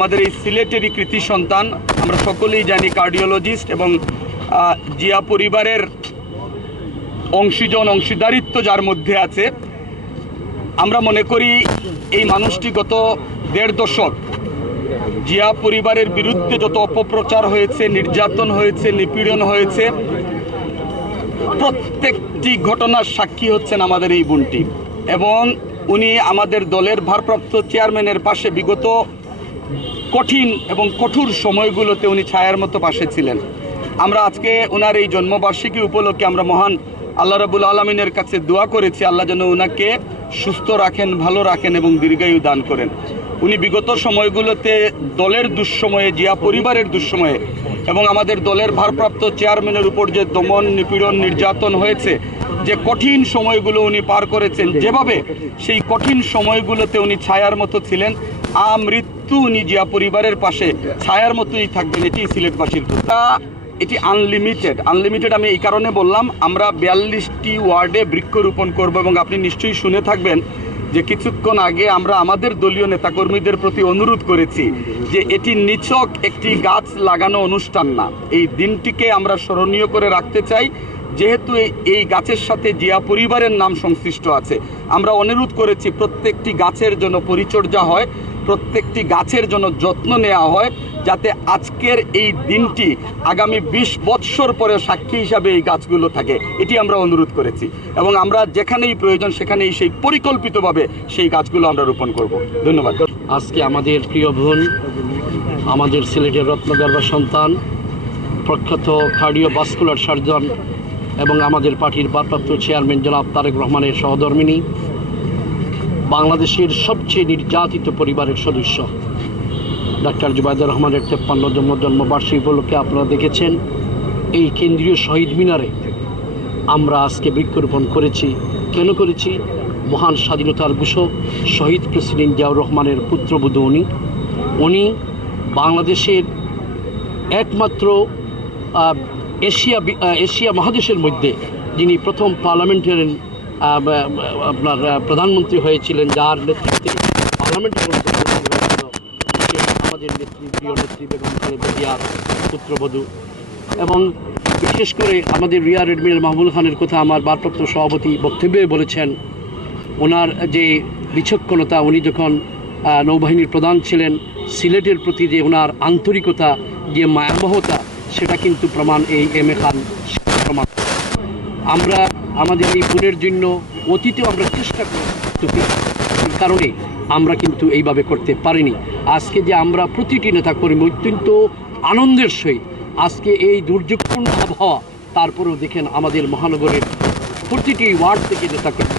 আমাদের এই সিলেটেরই কৃতি সন্তান, আমরা সকলেই জানি কার্ডিওলজিস্ট, এবং জিয়া পরিবারের অংশীদারিত্ব যার মধ্যে আছে। আমরা মনে করি এই মানুষটি গত 1.5 দশক জিয়া পরিবারের বিরুদ্ধে যত অপপ্রচার হয়েছে, নির্যাতন হয়েছে, নিপীড়ন হয়েছে, প্রত্যেকটি ঘটনার সাক্ষী হচ্ছেন আমাদের এই বোনটি। এবং উনি আমাদের দলের ভারপ্রাপ্ত চেয়ারম্যানের পাশে বিগত কঠিন এবং কঠোর সময়গুলোতে উনি ছায়ার মতো পাশে ছিলেন। আমরা আজকে ওনার এই জন্মবার্ষিকী উপলক্ষে আমরা মহান আল্লাহ রাব্বুল আলামিনের কাছে দোয়া করেছি, আল্লাহ যেন ওনাকে সুস্থ রাখেন, ভালো রাখেন এবং দীর্ঘায়ু দান করেন। উনি বিগত সময়গুলোতে দলের দুঃসময়ে, জিয়া পরিবারের দুঃসময়ে এবং আমাদের দলের ভারপ্রাপ্ত চেয়ারম্যানের উপর যে দমন, নিপীড়ন, নির্যাতন হয়েছে, যে কঠিন সময়গুলো উনি পার করেছেন, যেভাবে সেই কঠিন সময়গুলোতে উনি ছায়ার মতো ছিলেন, আমৃত্যু উনি জিয়া পরিবারের পাশে ছায়ার মতোই থাকবেন, এটি সিলেটবাসীর কথা। এটি আনলিমিটেড আমি এই কারণে বললাম, আমরা 42টি ওয়ার্ডে বৃক্ষরোপণ করব। এবং আপনি নিশ্চয়ই শুনে থাকবেন যে কিছুক্ষণ আগে আমরা আমাদের দলীয় নেতাকর্মীদের প্রতি অনুরোধ করেছি যে এটি নিছক একটি গাছ লাগানো অনুষ্ঠান না, এই দিনটিকে আমরা স্মরণীয় করে রাখতে চাই। যেহেতু এই গাছের সাথে জিয়া পরিবারের নাম সংশ্লিষ্ট আছে, আমরা অনুরোধ করেছি প্রত্যেকটি গাছের জন্য পরিচর্যা হয়, প্রত্যেকটি গাছের জন্য যত্ন নেওয়া হয়, যাতে আজকের এই দিনটি আগামী 20 বৎসর পরে সাক্ষী হিসাবে এই গাছগুলো থাকে, এটি আমরা অনুরোধ করেছি। এবং আমরা যেখানেই প্রয়োজন সেখানেই সেই পরিকল্পিতভাবে সেই গাছগুলো আমরা রোপণ করব। ধন্যবাদ। আজকে আমাদের প্রিয় বোন, আমাদের সিলেটের রত্নগর্ভা সন্তান, প্রখ্যাত কার্ডিওভাস্কুলার সার্জন এবং আমাদের পার্টির ভারপ্রাপ্ত চেয়ারম্যান জনাব তারেক রহমানের সহধর্মিণী, বাংলাদেশের সবচেয়ে নির্যাতিত পরিবারের সদস্য ডাক্তার জুবাইদুর রহমানের 53তম জন্মবার্ষিকী উপলক্ষে আপনারা দেখেছেন এই কেন্দ্রীয় শহীদ মিনারে আমরা আজকে বৃক্ষরোপণ করেছি। কেন করেছি? মহান স্বাধীনতার ঘোষক শহীদ প্রেসিডেন্ট জিয়াউর রহমানের পুত্রবধূ উনি বাংলাদেশের একমাত্র এশিয়া মহাদেশের মধ্যে যিনি প্রথম পার্লামেন্টারিয়ান আপনার প্রধানমন্ত্রী হয়েছিলেন, যার নেতৃত্বে পার্লামেন্টের আমাদের প্রিয় নেত্রী বেগম খালেদা জিয়ার পুত্রবধূ। এবং বিশেষ করে আমাদের রিয়ার এডমিরাল মাহমুদ খানের কথা আমার ভারপ্রাপ্ত সভাপতি বক্তব্যে বলেছেন। ওনার যে বিচক্ষণতা, উনি যখন নৌবাহিনীর প্রধান ছিলেন, সিলেটের প্রতি যে ওনার আন্তরিকতা, যে মায়ামহতা, সেটা কিন্তু প্রমাণ এই এম এ খান প্রমাণ। আমরা আমাদের এই বোনের জন্য অতীতেও আমরা চেষ্টা করি, কারণে আমরা কিন্তু এইভাবে করতে পারিনি। আজকে যে আমরা প্রতিটি নেতাকর্মী অত্যন্ত আনন্দের সহিত আজকে এই দুর্যোগপূর্ণ আবহাওয়া, তারপরেও দেখেন আমাদের মহানগরের প্রতিটি ওয়ার্ড থেকে নেতাকর্মী